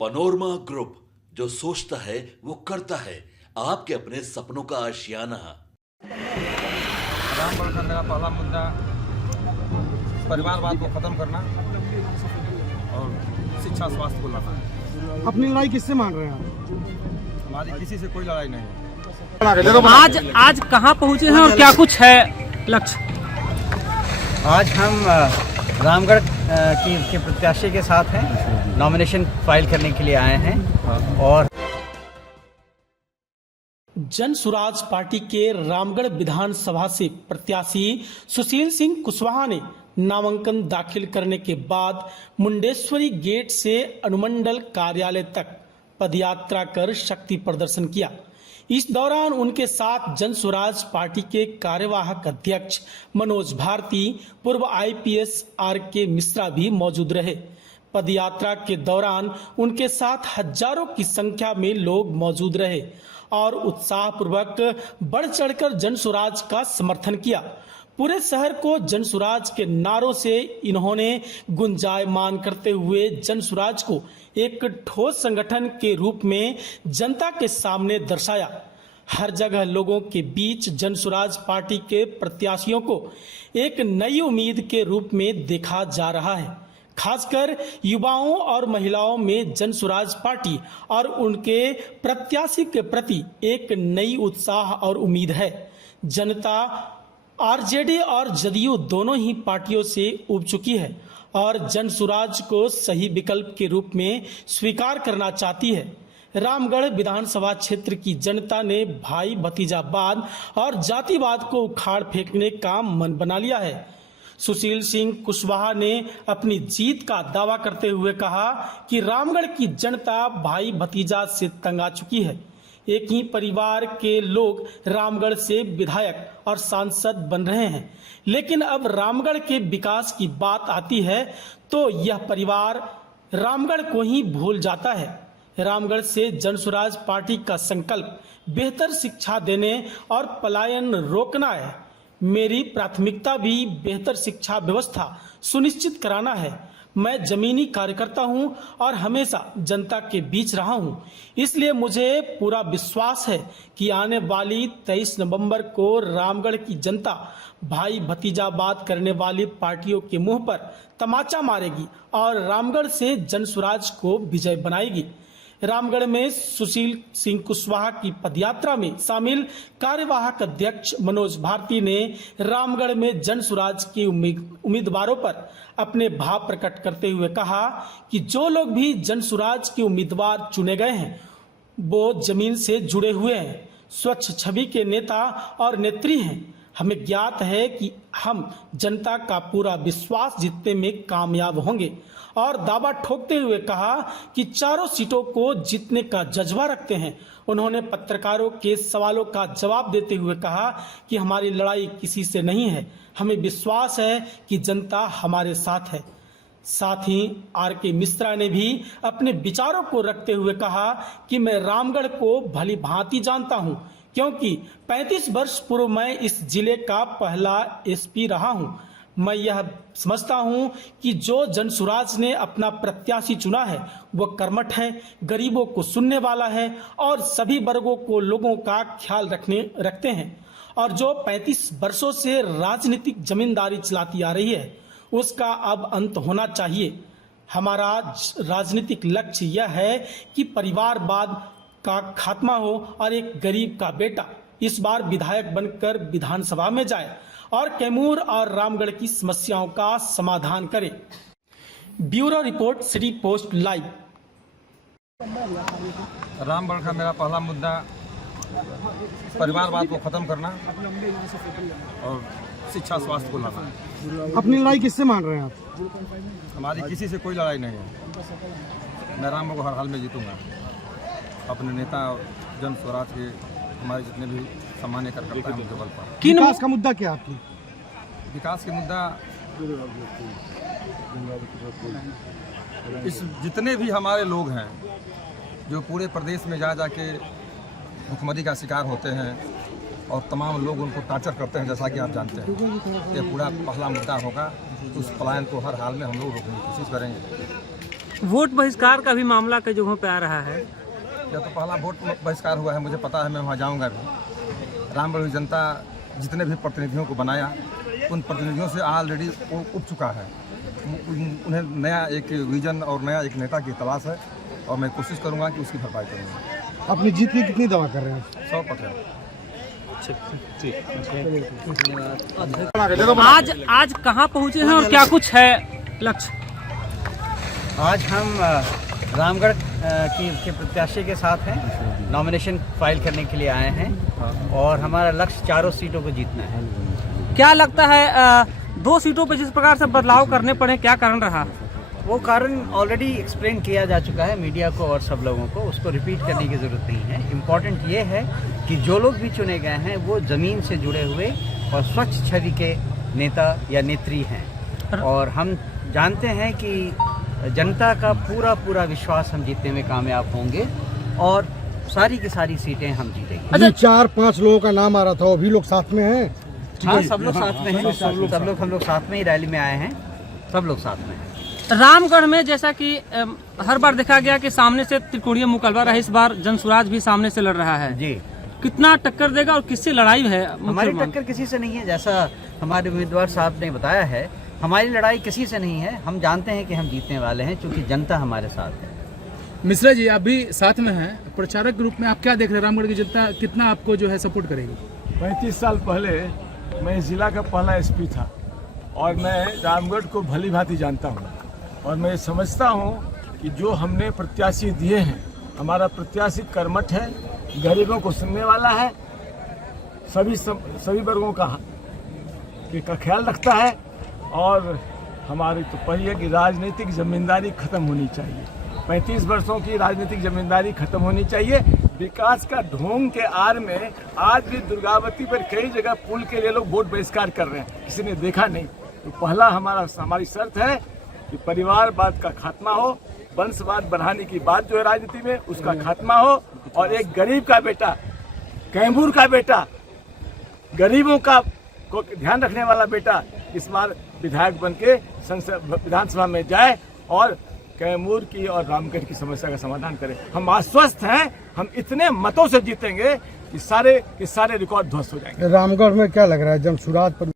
Panorama group, जो सोचता है वो करता है। आपके अपने सपनों का आशियाना। रामगढ़ का मेरा पहला मुद्दा परिवारवाद को ख़त्म करना और शिक्षा स्वास्थ्य को लाना। अपनी लड़ाई किससे मान रहे हैं आप? हमारी किसी से कोई लड़ाई नहीं है। आज कहाँ पहुँचे हैं और क्या कुछ है लक्ष्य? आज हम रामगढ़ के प्रत्याशी के साथ हैं, नॉमिनेशन फाइल करने के लिए आए हैं। और जन सुराज पार्टी के रामगढ़ विधानसभा से प्रत्याशी सुशील सिंह कुशवाहा ने नामांकन दाखिल करने के बाद मुंडेश्वरी गेट से अनुमंडल कार्यालय तक पदयात्रा कर शक्ति प्रदर्शन किया। इस दौरान उनके साथ जन सुराज पार्टी के कार्यवाहक अध्यक्ष मनोज भारती, पूर्व IPS RK मिश्रा भी मौजूद रहे। पदयात्रा के दौरान उनके साथ हजारों की संख्या में लोग मौजूद रहे और उत्साहपूर्वक बढ़ चढ़कर जन सुराज का समर्थन किया। पूरे शहर को जन सुराज के नारों से इन्होंने गुंजायमान करते हुए जन सुराज को एक ठोस संगठन के रूप में जनता के सामने दर्शाया। हर जगह लोगों के बीच जन सुराज पार्टी के प्रत्याशियों को एक नई उम्मीद के रूप में देखा जा रहा है। खासकर युवाओं और महिलाओं में जन सुराज पार्टी और उनके प्रत्याशी के प्रति एक नई उत्साह और उम्मीद है। जनता RJD और जदयू दोनों ही पार्टियों से उब चुकी है और जन सुराज को सही विकल्प के रूप में स्वीकार करना चाहती है। रामगढ़ विधानसभा क्षेत्र की जनता ने भाई भतीजावाद और जातिवाद को उखाड़ फेंकने का मन बना लिया है। सुशील सिंह कुशवाहा ने अपनी जीत का दावा करते हुए कहा कि रामगढ़ की जनता भाई भतीजा से तंग आ चुकी है। एक ही परिवार के लोग रामगढ़ से विधायक और सांसद बन रहे हैं, लेकिन अब रामगढ़ के विकास की बात आती है तो यह परिवार रामगढ़ को ही भूल जाता है। रामगढ़ से जन सुराज पार्टी का संकल्प बेहतर शिक्षा देने और पलायन रोकना है। मेरी प्राथमिकता भी बेहतर शिक्षा व्यवस्था सुनिश्चित कराना है। मैं जमीनी कार्यकर्ता हूं और हमेशा जनता के बीच रहा हूं, इसलिए मुझे पूरा विश्वास है कि आने वाली 23 नवंबर को रामगढ़ की जनता भाई भतीजावाद करने वाली पार्टियों के मुंह पर तमाचा मारेगी और रामगढ़ से जन सुराज को विजय बनाएगी। रामगढ़ में सुशील सिंह कुशवाहा की पदयात्रा में शामिल कार्यवाहक अध्यक्ष मनोज भारती ने रामगढ़ में जन सुराज के उम्मीदवारों पर अपने भाव प्रकट करते हुए कहा कि जो लोग भी जन सुराज के उम्मीदवार चुने गए हैं वो जमीन से जुड़े हुए हैं, स्वच्छ छवि के नेता और नेत्री हैं। हमें ज्ञात है कि हम जनता का पूरा विश्वास जीतने में कामयाब होंगे और दावा ठोकते हुए कहा कि चारों सीटों को जीतने का जज्बा रखते हैं। उन्होंने पत्रकारों के सवालों का जवाब देते हुए कहा कि हमारी लड़ाई किसी से नहीं है, हमें विश्वास है कि जनता हमारे साथ है। साथ ही RK मिश्रा ने भी अपने विचारों को रखते हुए कहा कि मैं रामगढ़ को भली भांति जानता हूं, क्योंकि 35 वर्ष पूर्व मैं इस जिले का पहला SP रहा हूं। मैं यह समझता हूं कि जो जन सुराज ने अपना प्रत्याशी चुना है वह कर्मठ है, गरीबों को सुनने वाला है और सभी वर्गों को लोगों का ख्याल रखते हैं और जो 35 वर्षों से राजनीतिक जमींदारी चलाती आ रही है उसका अब अंत होना चाहिए। हमारा राजनीतिक लक्ष्य यह है कि परिवारवाद का खात्मा हो और एक गरीब का बेटा इस बार विधायक बनकर विधानसभा में जाए और कैमूर और रामगढ़ की समस्याओं का समाधान करे। Bureau report, city post live. Ramgarh का मेरा पहला मुद्दा परिवारवाद को ख़त्म करना और शिक्षा स्वास्थ्य को लाना। अपनी लड़ाई किससे मान रहे हैं आप? हमारी किसी से कोई लड़ाई नहीं है। मैं रामगढ़ को हर हाल में जीतूंगा। अपने नेता जन स्वराज के हमारे जितने भी सामान्य कार्यकर्ता हैं उनके बल पर। विकास का मुद्दा क्या आपकी? विकास के मुद्दा इस जितने भी हमारे लोग हैं जो पूरे प्रदेश में जा के भुखमरी का शिकार होते हैं और तमाम लोग उनको टार्चर करते हैं, जैसा कि आप जानते हैं। ये पूरा पहला मुद्दा होगा। उस पलायन को हर हाल में हम लोग रोकने की कोशिश करेंगे। वोट बहिष्कार का भी मामला कई जगहों पे आ रहा है। यह तो पहला वोट बहिष्कार हुआ है, मुझे पता है, मैं वहाँ जाऊँगा भी। रामगढ़ की जनता जितने भी प्रतिनिधियों को बनाया उन प्रतिनिधियों से ऑलरेडी उब चुका है। उन्हें नया एक विजन और नया एक नेता की तलाश है और मैं कोशिश करूँगा कि उसकी भरपाई करूँगा। अपनी जीत की कितनी दावा कर रहे हैं? 100%। आज कहाँ पहुँचे हैं और क्या कुछ है लक्ष्य? आज हम रामगढ़ के प्रत्याशी के साथ हैं, नॉमिनेशन फाइल करने के लिए आए हैं और हमारा लक्ष्य चारों सीटों को जीतना है। क्या लगता है 2 सीटों पर जिस प्रकार से बदलाव करने पड़े, क्या कारण रहा? वो कारण ऑलरेडी एक्सप्लेन किया जा चुका है मीडिया को और सब लोगों को, उसको रिपीट करने की ज़रूरत नहीं है। इम्पॉर्टेंट ये है कि जो लोग भी चुने गए हैं वो ज़मीन से जुड़े हुए और स्वच्छ छवि के नेता या नेत्री हैं और हम जानते हैं कि जनता का पूरा विश्वास हम जीतने में कामयाब होंगे और सारी की सारी सीटें हम जीतेंगे। अभी 4-5 लोगों का नाम आ रहा था, अभी लोग साथ में हैं? हाँ, सब लोग साथ में हैं, सब लोग हम लोग साथ में ही रैली में आए हैं, सब लोग साथ में हैं। रामगढ़ में जैसा कि हर बार देखा गया कि सामने से त्रिकोणीय मुकाबला रहा, इस बार जनसुराज भी सामने से लड़ रहा है जी। कितना टक्कर देगा और किससे लड़ाई है? हमारी टक्कर किसी से नहीं है, जैसा हमारे उम्मीदवार साहब ने बताया है, हमारी लड़ाई किसी से नहीं है। हम जानते हैं कि हम जीतने वाले हैं क्योंकि जनता हमारे साथ है। मिश्रा जी, आप भी साथ में हैं, प्रचारक के रूप में आप क्या देख रहे हैं? रामगढ़ की जनता कितना आपको जो है सपोर्ट करेगी? 35 साल पहले मैं इस जिला का पहला एसपी था और मैं रामगढ़ को भली भांति जानता हूँ और मैं समझता हूँ कि जो हमने प्रत्याशी दिए हैं, हमारा प्रत्याशी कर्मठ है, गरीबों को सुनने वाला है, सभी वर्गों का ख्याल रखता है और हमारी तो पहली है कि राजनीतिक जमींदारी खत्म होनी चाहिए। 35 वर्षों की राजनीतिक जमींदारी खत्म होनी चाहिए। विकास का ढोंग के आड़ में आज भी दुर्गावती पर कई जगह पुल के लिए लोग वोट बहिष्कार कर रहे हैं, किसी ने देखा नहीं। तो पहला हमारी शर्त है कि परिवारवाद का खात्मा हो, वंशवाद बढ़ाने की बात जो है राजनीति में उसका खात्मा हो और एक गरीब का बेटा, कैमूर का बेटा, गरीबों का को ध्यान रखने वाला बेटा इस बार विधायक बन के विधानसभा में जाए और कैमूर की और रामगढ़ की समस्या का समाधान करें। हम आश्वस्त हैं, हम इतने मतों से जीतेंगे कि सारे रिकॉर्ड ध्वस्त हो जाएंगे। रामगढ़ में क्या लग रहा है, जनसुराज पर